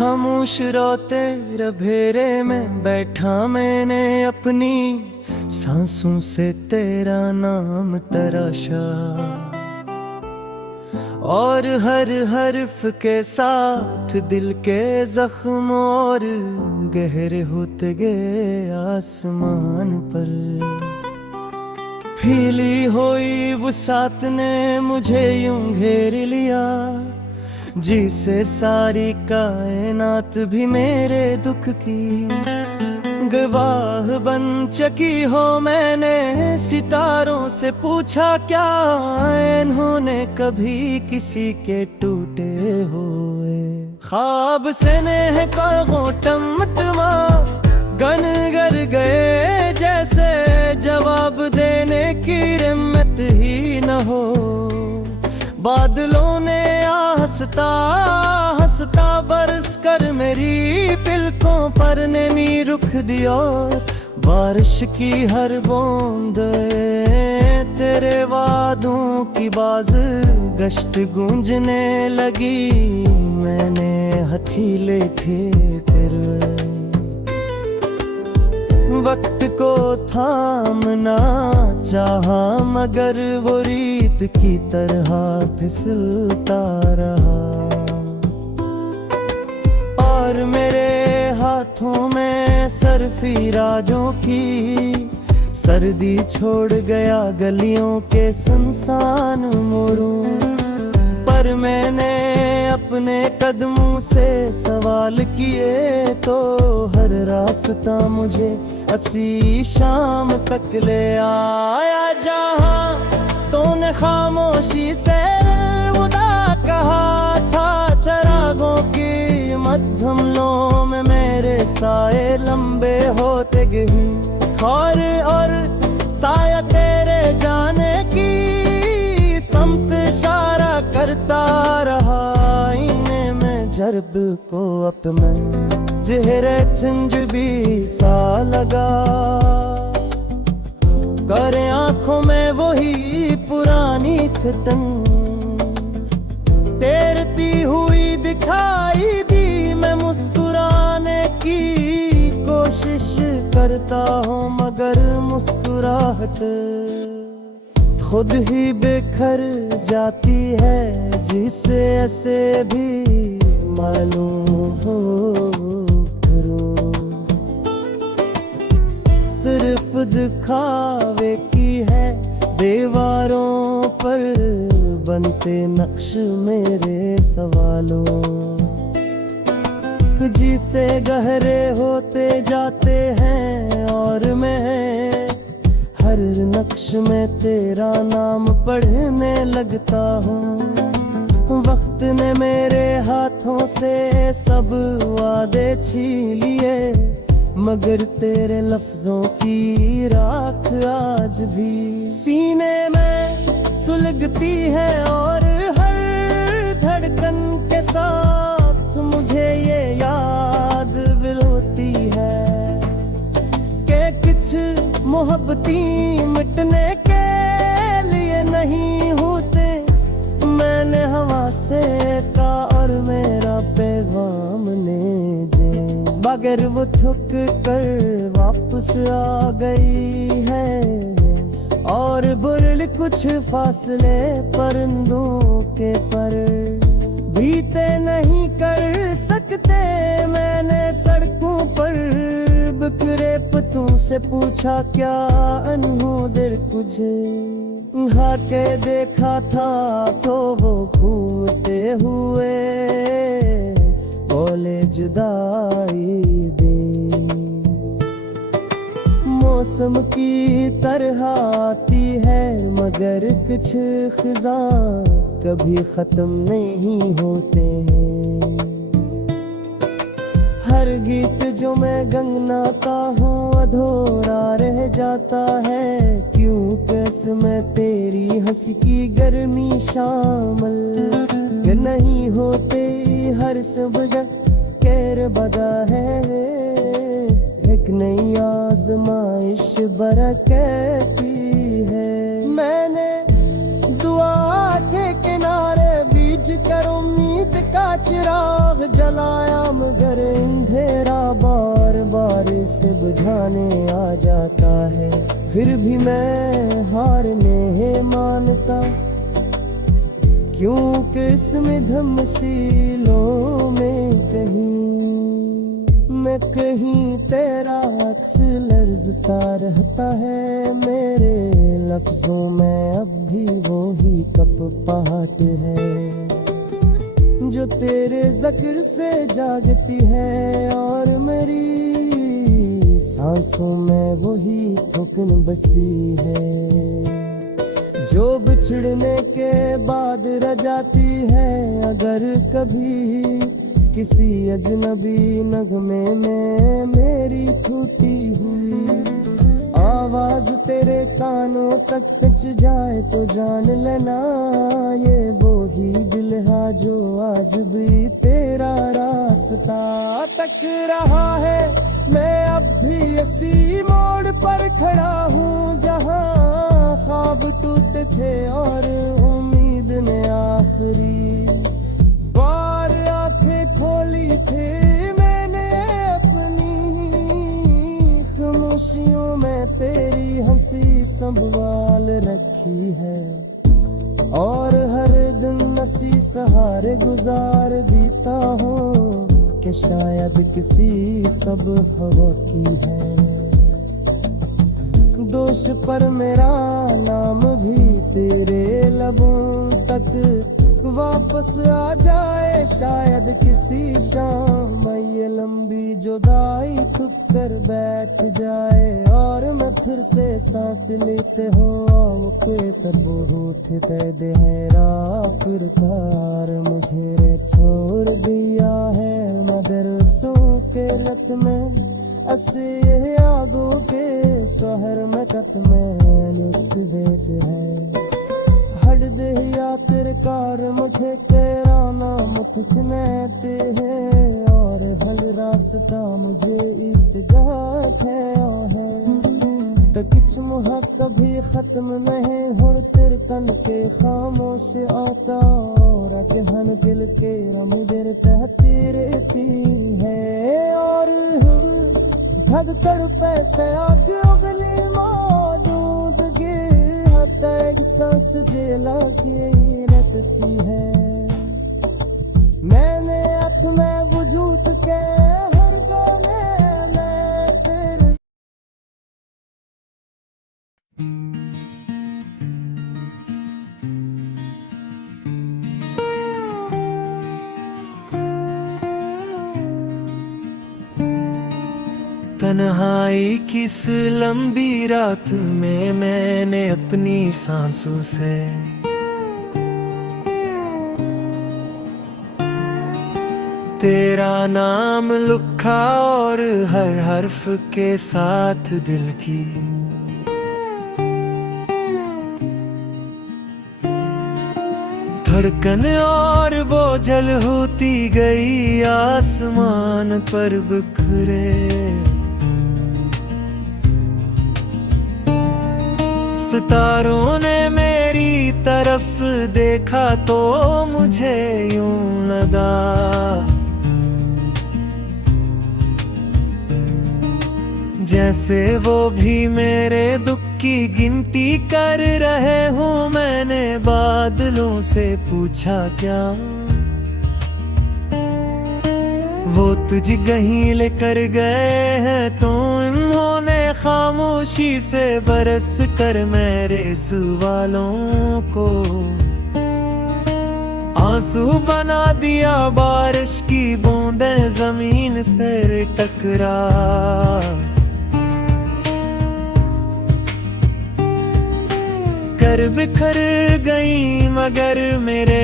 खामोश रोते रभेरे में बैठा मैंने अपनी सांसों से तेरा नाम तराशा, और हर हर्फ के साथ दिल के जख्म और गहरे होते गए आसमान पर। फीली हुई वुसात ने मुझे यूं घेर लिया, जिसे सारी कायनात भी मेरे दुख की गवाह बन चकी हो। मैंने सितारों से पूछा क्या इन्होंने कभी किसी के टूटे हुए ख्वाब से नेह का टमटमा गन गर गए, जैसे जवाब देने की हिम्मत ही न हो। बादलों ने हंसता हंसता बरस कर मेरी पिलकों पर नेमी रुख दिया, बारिश की हर बूंद तेरे वादों की बाज गश्त गूंजने लगी। मैंने हथेली फेर वक्त को थामना चाहा, मगर वो रीत की तरह फिसलता रहा, और मेरे हाथों में सरफी राजों की सर्दी छोड़ गया गलियों के सुनसान मोड़ों पर। मैंने अपने कदमों से सवाल किए तो हर रास्ता मुझे हंसी शाम तक ले आया। जहां तूने खामोशी से उदा कहा था, चरागों की मध्यम लो में मेरे साए लंबे होते गए, और साया तेरे जाने की समत इशारा करता रहा। आईने में जर्ब को अपना चेहरे चिंज भी सा लगा, करे आंखों में वही पुरानी थिटन तैरती हुई दिखाई दी। मैं मुस्कुराने की कोशिश करता हूँ, मगर मुस्कुराहट खुद ही बिखर जाती है, जिसे ऐसे भी मालूम हो। सिर्फ दिखावे की है दीवारों पर बनते नक्श मेरे सवालों, जिसे गहरे होते जाते हैं, और मैं हर नक्श में तेरा नाम पढ़ने लगता हूँ। वक्त ने मेरे हाथों से सब वादे छीन लिए, मगर तेरे लफ्जों की राख आज भी सीने में सुलगती है, और हर धड़कन के साथ मुझे ये याद दिलाती है कि कुछ मोहब्बती मिटने के लिए नहीं होते। मैंने हवा से का और मेरा पैगाम ले जे, मगर वो थक कर वापस आ गई है, और बुरल कुछ फासले परिंदों के पर बीते नहीं कर सकते। मैंने सड़कों पर बिखरे पतों से पूछा क्या अनहोदर तुझे, हाके देखा था तो वो घूमते हुए बोले जुदाई दे। मौसम की तरह आती है, मगर कुछ खिजा कभी खत्म नहीं होते हैं। हर गीत जो मैं गंगनाता हूँ अधूरा रह जाता है, क्यों कैसे मैं तेरी हंसी की गर्मी शामिल नहीं होते। हर सुबह कैर बदा है, एक नई आजमाइश बरकती है। मैंने दुआ के किनारे बीच कर उम्मीद का चिराग चिराग जलाया मगर अंधेरा बार बार से बुझाने आ जाता है। फिर भी मैं हारने मानता, क्योंकि इस मिधम सीलों में कहीं तेरा अक्स लर्जता रहता है। मेरे लफ्जों में अब भी वो ही कपपाहट है जो तेरे ज़िक्र से जागती है, और मेरी सांसों में वही थुकन बसी है जो बिछड़ने के बाद रह जाती है। अगर कभी किसी अजनबी नगमे में मेरी टूटी हुई आवाज तेरे कानों तक पहुंच जाए तो जान लेना ये वो ही दिल है जो आज भी तेरा रास्ता तक रहा है। मैं अब भी इसी मोड़ पर खड़ा हूँ जहाँ ख्वाब टूटे थे और उम्मीद ने आखिरी बार आंखें खोली थी। मैंने अपनी खामोशियों में तेरी हंसी संभाल रखी है, और हर दिन नसी सहारे गुजार देता हूँ कि शायद किसी सब हवा की है। दोष पर मेरा नाम भी तेरे लबों तक वापस आ जाए शायद किसी शाम। ये लंबी जुदाई थक कर बैठ जाए और मैं फिर से सांस लेते हो के सबूत दे है फिर कार मुझे रे छोड़ दिया है मदरसों के लत में असे आगों के शहर में कत में नुस्खे से है हट दे या तेरे कार मुझे तेरा नाम कितने ते है और भल रास्ता मुझे इस गाँव है तो किच मुहा कभी खत्म नहीं हो तेरे तन के खामोश आता और हन दिल के मुझे तहती रहती है और धग कर पैसे आगे उगली मौजूद गे एक सांस जेला की रखती है। मैंने हाथ में वजूद के हर गाने में तेरे तन्हाई किस लंबी रात में मैंने अपनी सांसों से तेरा नाम लिखा और हर हर्फ के साथ दिल की धड़कन और बोझल होती गई आसमान पर बिखरे सितारों ने मेरी तरफ देखा तो मुझे यूं लगा जैसे वो भी मेरे दुख की गिनती कर रहे हूँ। मैंने बादलों से पूछा क्या वो तुझ कहीं लेकर गए हैं तो इन्होंने खामोशी से बरस कर मेरे सवालों को आंसू बना दिया। बारिश की बूंदें जमीन से टकरा कर बिखर गई मगर मेरे